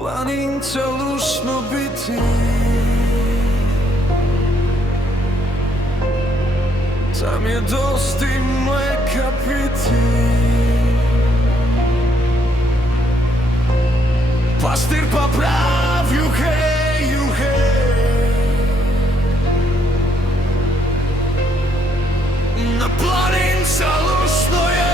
planinca lušno biti. Tam je dosti mleka piti. Pastir pa prav, juhej, juhej. Na planinca lušno je.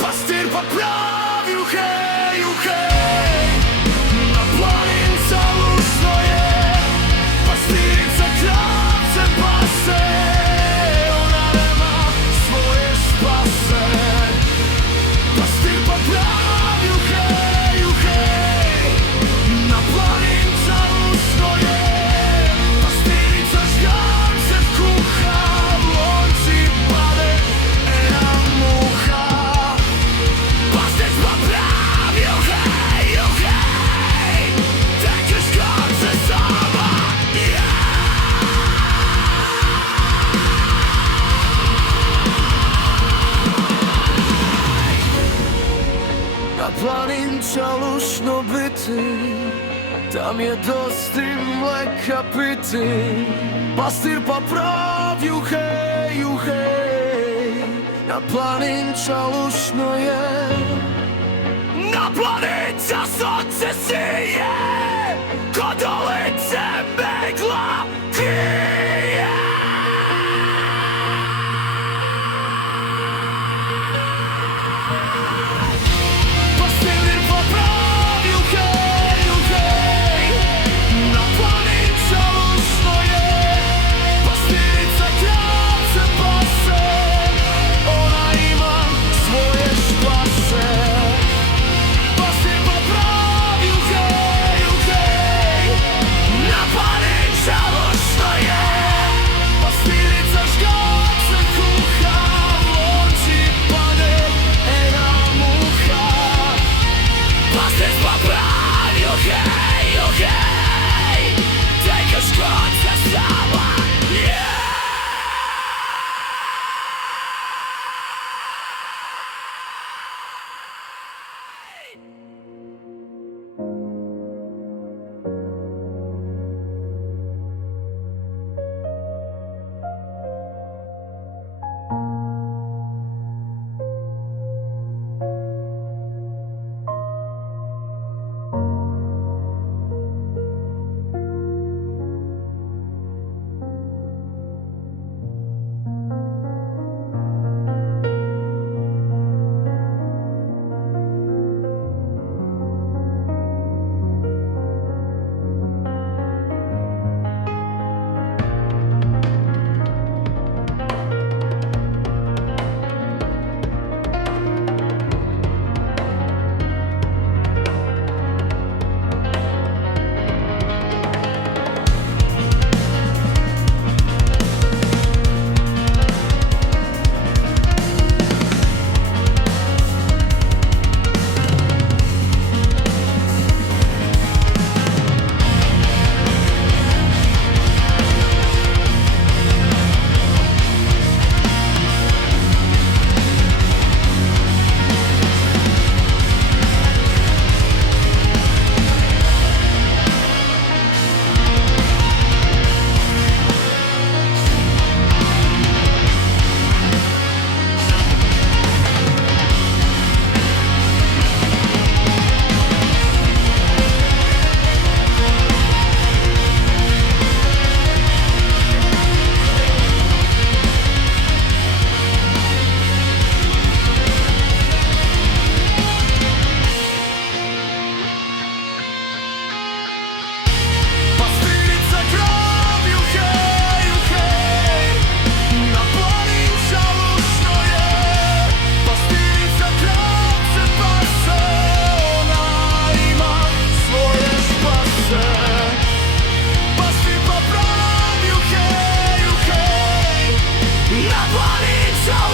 Pastir pa prav, juhej, juhej. Na planinca lušno je. Pastirica kravce pase. Ona nema svoje špase. Pastir pa prav, juhej, juhej. Na planinca lušno je. Pastirica žgance kuha. V lonci pade ena muha. Pastir pa prav, juhej, juhej. Teče škance sama, Na planinca lušno biti. Tam je dosti mleka piti. Pastir pa prav, juhej, juhej. Na planinca lušno je. Na planinca sunce sije. Kod ulice megla krije. Pastir pa prav, juhej, juhej. Na planinca lušno je. Pastirica kravce pase. Ona ima svoje špase. Pastir pa prav, juhej, juhej. Na planinca lušno je. Cały